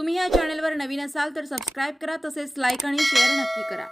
तुम्ही या चॅनलवर नवीन असाल तर सबस्क्राइब करा, तसेच लाईक आणि शेअर नक्की करा।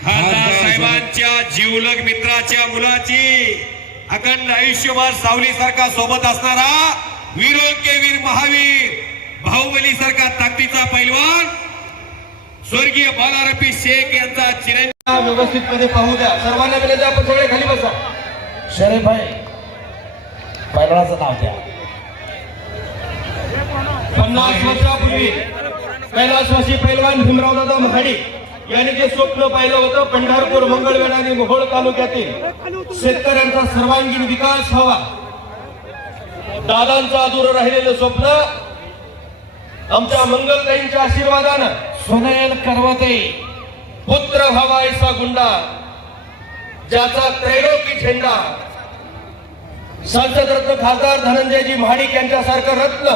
खासदार साहेबांच्या जीवलग मित्राच्या मुलाची अखंड आयुष्यभर सावली सारखा सोबत असणारा वीरों वीर महावीर बाहुबली सारखा ताकदीचा पैलवान स्वर्गीय बालारपी शेख यांचा चिरंजीव व्यवस्थितपणे पाहू द्या। सर्वांना विनंती, आपण सगळे खाली बसा। शरीफ भाई पैलवानाचं नाव द्या। 50 वर्षापूर्वी कैलासवासी पैलवान भीमरावदादा महाडी यांनी जे स्वप्न पाहिलं होतं, पंढरपूर, मंगळवेढ आणि मोहोळ तालुक्यातील शेतकऱ्यांचा सर्वांगीण विकास व्हावा, दादांचं अधुरं राहिलेलं स्वप्न आमच्या मंगलताईंच्या आशीर्वादानं सुनील करवते पुत्र व्हावा ऐसा गुंडा, ज्याचा त्रैलोकी झेंडा संसद रत्न खासदार धनंजयजी महाडिक यांच्यासारखं रत्न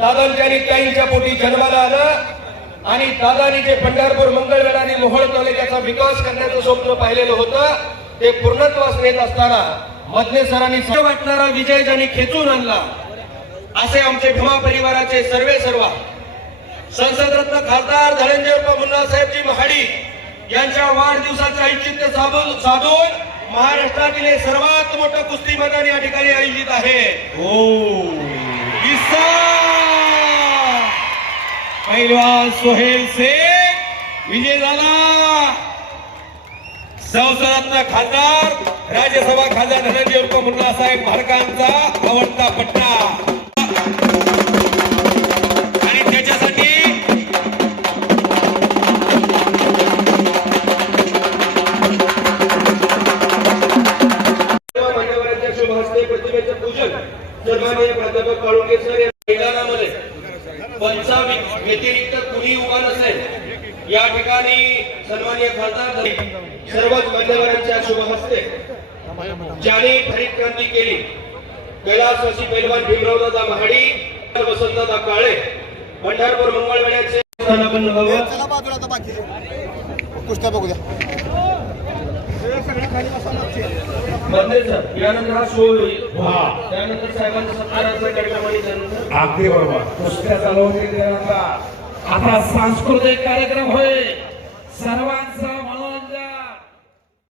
दादांच्या आणि ताईंच्या पोटी जन्माला आलं आणि दादांनी जे पंढरपूर, मंगळवेढ आणि मोहोळ तालुक्याचा विकास करण्याचं स्वप्न पाहिलेलं होतं ते पूर्णत्वास नेत असताना मधले सरांनी वाटणारा विजय ज्यांनी खेचून आणला असे आमचे भीमा परिवाराचे सर्व संसद रत्न खासदार धनंजय मुन्नासाहेबजी महाडिक यांच्या वाढदिवसाचं औचित्य साधून महाराष्ट्रातील सर्वात मोठं कुस्ती मैदान या ठिकाणी आयोजित आहे। पैलवान सोहेल शेख विजय झाला। संसदरत्न खासदार राज्यसभा खासदार धनंजय उर्फ मुन्नासाहेब महाडिकांचा आवडता पट्टा आणि त्याच्यासाठी आमचा व्यतिरिक्त कुणी उभा नसेल या ठिकाणी सन्माननीय खासदार सर्वच मान्यवरांच्या शुभ हस्ते ज्याने हरित क्रांती केली कैलासवासी पैलवान भीमरावदादा महाडी वसंतदादा काळे पंढरपूर मंगळवेढ्याचे स्थानापन्न व्हावं. चला बाजूला आता बाकी कुस्त्या बघू द्या. बंदे सर यानंतर हा शो होईल. हा. त्यानंतर साहेबांचा सत्काराचा कार्यक्रम आणि त्यानंतर अगदी बरोबर कुस्त्या चालू होतील त्यानंतर आता सांस्कृतिक कार्यक्रम होईल सर्वांचा